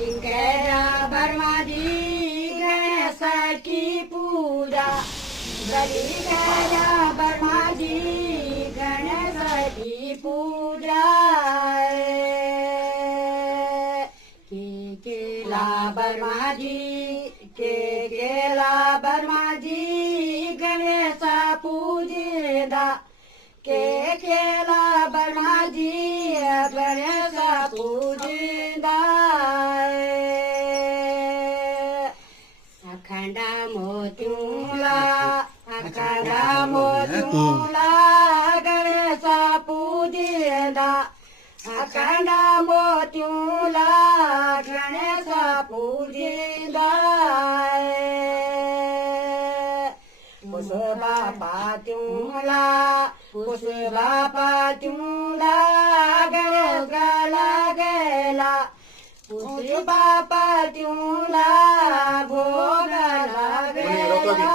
जिंकल्या बर्माजी गणेश की पूजा जिंकल्या बर्माजी गणेश की पूजा केला बर्माजी केला बर्माजी गणेश पूजिदा केला बर्माजी गणेश पूजिदा अखंड मोत्यूला गणेश पूजिदा अखंड मोत्यूला गणेश पूजिदा पुष्पा पात्यूला गणेश गला गेला पुष्पा पात्यूला भोग लागेला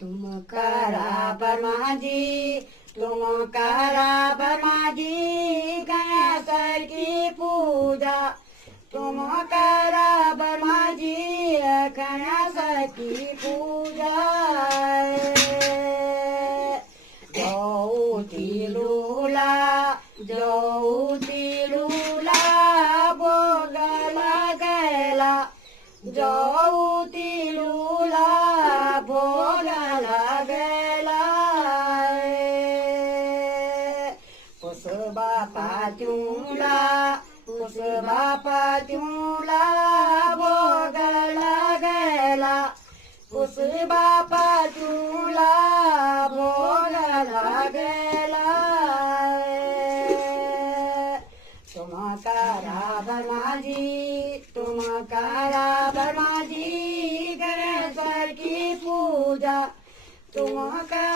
तुम करा बर्माजी गणेश की पूजा तुम करा बर्माजी गणेश की पूजा ज्योतिलूला भोगला गेला ज्योतिलूला भोगला गेला पुष्पा पात्यूला भोगला गेला पुष्पा पात्यूला भोगला गेला तुम करा बर्माजी गणेश की पूजा तुम करा